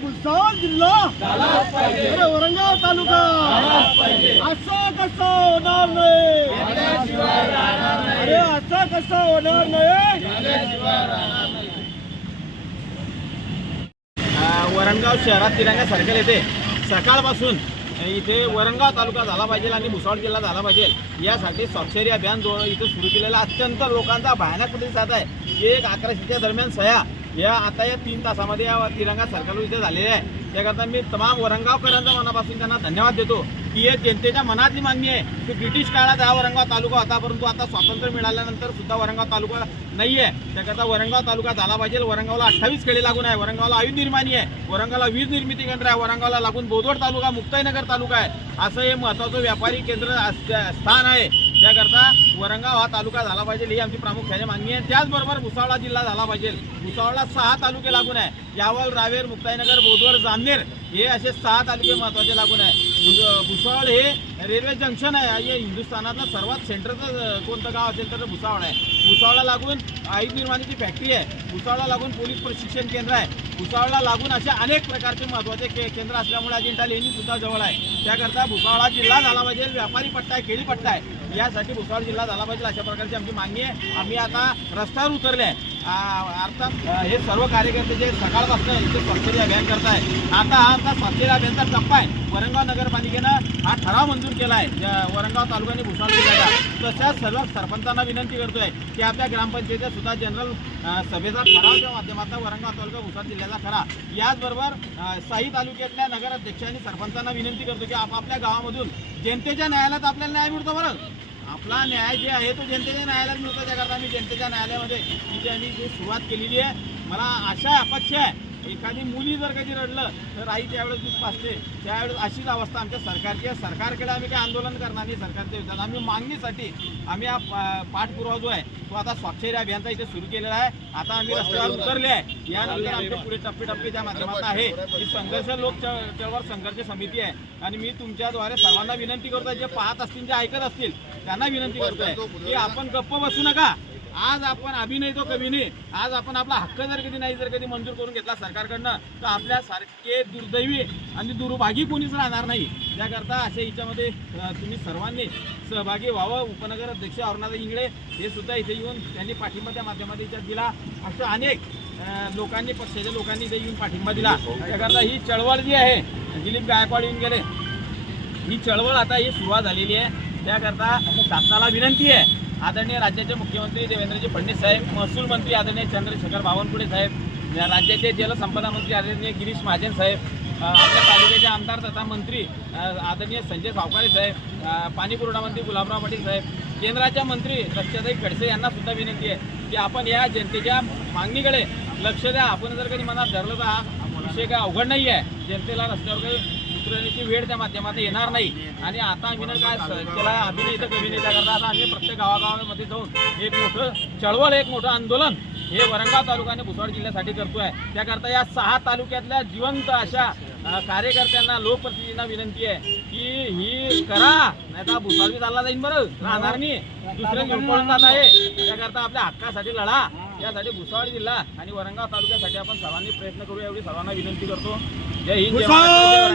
भुसावळ जिल्हा औरंगाबाद तालुका असं कसं होणार नाही, अरे असं कसं होणार नाही। वरणगाव शहरात तिरंगा सर्कल येते सकाळपासून इथे वरणगाव तालुका झाला पाहिजे आणि भुसावळ जिल्हा झाला पाहिजे यासाठी स्वाक्षरी अभियान जो इथे सुरू केलेला अत्यंत लोकांचा भयानक प्रतिसाद आहे। एक 1100च्या दरम्यान सह्या या आता या 3 तासामध्ये या तिरंगा सर्कल इथे झालेले आहे। त्याकरता मी तमाम वरणगावकरांचा मनापासून त्यांना धन्यवाद देतो की हे जनतेच्या मनातली मागणी आहे की ब्रिटिश काळात हा वरणगाव तालुका होता, परंतु आता स्वातंत्र्य मिळाल्यानंतर सुद्धा वरणगाव तालुका नाही आहे। त्याकरता वरणगाव तालुका झाला पाहिजे। वरणगावला 28 खेडे लागून आहे, वरणगावला आयुध निर्माणी आहे, वरणगावला वीज निर्मिती केंद्र आहे, वरणगावला लागून बोदवड तालुका मुक्ताईनगर तालुका आहे, असं हे महत्त्वाचं व्यापारी केंद्र स्थान आहे। त्याकरता वरणगाव हा तालुका झाला पाहिजे ही आमची प्रामुख्याने मागणी आहे। त्याचबरोबर भुसावळ जिल्हा झाला पाहिजे। भुसावळला 6 तालुके लागून आहे, यावल, रावेर, मुक्ताईनगर, बोदवड, जामनेर हे असे 6 तालुके महत्त्वाचे लागून आहे। भुसावळ हे रेल्वे जंक्शन आहे, हे हिंदुस्थानातलं सर्वात सेंटरचं कोणतं गाव असेल तर भुसावळ आहे। भुसावळला लागून आयुध निर्माणीची फॅक्टरी आहे, भुसावळला लागून पोलीस प्रशिक्षण केंद्र आहे, भुसावळला लागून अशा अनेक प्रकारचे महत्त्वाचे केंद्र असल्यामुळे अजिंठा लेणी सुद्धा जवळ आहे। त्याकरता भुसावळ जिल्हा झाला पाहिजे। व्यापारी पट्टा आहे, खेडी पट्टा आहे, यासाठी भुसावळ जिल्हा झाला पाहिजे अशा प्रकारची आमची मागणी आहे। आम्ही आता रस्त्यावर उतरले आहे। अर्थात हे सर्व कार्यकर्ते जे सकाळपासून इथे स्वाक्षरी अभियान करत आहे, आता हा आमचा स्वाक्षरी अभियानचा टप्पा आहे। वरणगाव नगरपालिकेनं हा ठराव मंजूर केला आहे वरणगाव तालुका आणि भुसावळ जिल्ह्याचा। तशाच सर्व सरपंचांना विनंती करतोय की आपल्या ग्रामपंचायतीत सुद्धा जनरल सभेचा ठरावाच्या माध्यमातून वरणगाव तालुका भुसावळ जिल्ह्याचा करा। याचबरोबर 6 तालुक्यातल्या नगराध्यक्ष आणि सरपंचांना विनंती करतो की आपापल्या गावामधून जनतेच्या न्यायालयात आपल्याला न्याय मिळतो। बरं, आपला न्याय जे आहे तो जनतेच्या न्यायालयात मिळतो। त्याकरता आम्ही जनतेच्या न्यायालयामध्ये इथे आम्ही सुरुवात केलेली आहे। मला आशा अपेक्षा आहे एखादी मुली जर कधी रडलं तर आई त्यावेळेस दूध पाजते, त्यावेळेस अशीच अवस्था आमच्या सरकारची आहे। सरकारकडे आम्ही काही आंदोलन करणार नाही, सरकारच्या विरोधात आम्ही मागणीसाठी आम्ही हा पाठपुरावा जो आहे तो आता स्वाक्षरी अभियानचा इथे सुरू केलेला आहे। आता आम्ही रस्त्यावर उतरले आहे। यानंतर आमचे पुढे टप्पेटप्पेच्या माध्यमातून आहे ही संघर्ष लोक चळवळ संघर्ष समिती आहे आणि मी तुमच्याद्वारे सर्वांना विनंती करतोय, जे पाहत असतील जे ऐकत असतील त्यांना विनंती करतोय की आपण गप्प बसू नका। आज आपण अभिनय तो कमी नाही, आज आपण आपला हक्क जर कधी मंजूर करून घेतला सरकारकडनं तर आपल्यासारखे दुर्दैवी आणि दुर्भागी कोणीच राहणार नाही। त्याकरता अशा हिच्यामध्ये तुम्ही सर्वांनी सहभागी व्हावं। उपनगर अध्यक्ष अरुणादा इंगळे हे सुद्धा इथे येऊन त्यांनी पाठिंबाच्या माध्यमातून इथे दिला, अशा अनेक लोकांनी पक्षाच्या लोकांनी इथे येऊन पाठिंबा दिला। त्याकरता ही चळवळ जी आहे, दिलीप गायकवाड येऊन गेले, ही चळवळ आता ही सुरुवात झालेली आहे। त्याकरता शासनाला विनंती आहे, आदरणीय राज्याचे मुख्यमंत्री देवेंद्रजी फडणवीस साहेब, महसूल मंत्री आदरणीय चंद्रशेखर बावनकुळे साहेब, राज्याचे जलसंपदा मंत्री आदरणीय गिरीश महाजन साहेब, आपल्या तालुक्याचे आमदार तथा मंत्री आदरणीय संजय सावकारे साहेब, पाणीपुरवठा मंत्री गुलाबराव पाटील साहेब, केंद्राच्या मंत्री रक्षाताई खडसे यांना सुद्धा विनंती आहे की आपण या जनतेच्या मागणीकडे लक्ष द्या। आपण जर कधी मनात धरलं तर हा विषय काय अवघड नाही आहे, जनतेला रस्त्यावर काही उतरण्याची वेळ त्या माध्यमातून येणार नाही। आणि आता आम्ही काय केला अभिनय तर कमी नाही, त्याकरता आता आम्ही प्रत्येक गावागावामध्ये जाऊन एक मोठं चळवळ, एक मोठं आंदोलन हे वरणगाव तालुका आणि भुसावळ जिल्ह्यासाठी करतोय। त्याकरता या 6 तालुक्यातल्या जिवंत अशा कार्यकर्त्यांना, लोकप्रतिनिधींना विनंती आहे की ही करा, नाही तर भुसावळ चालला जाईल, बरं राहणार नाही, दुसऱ्या घेऊन पळून जात आहे। त्याकरता आपल्या हक्कासाठी लढा। यासाठी भुसावळ जिल्हा आणि वरणगाव तालुक्यासाठी आपण सर्वांनी प्रयत्न करू एवढी सर्वांना विनंती करतो। जय हिंद, जय महाराष्ट्र।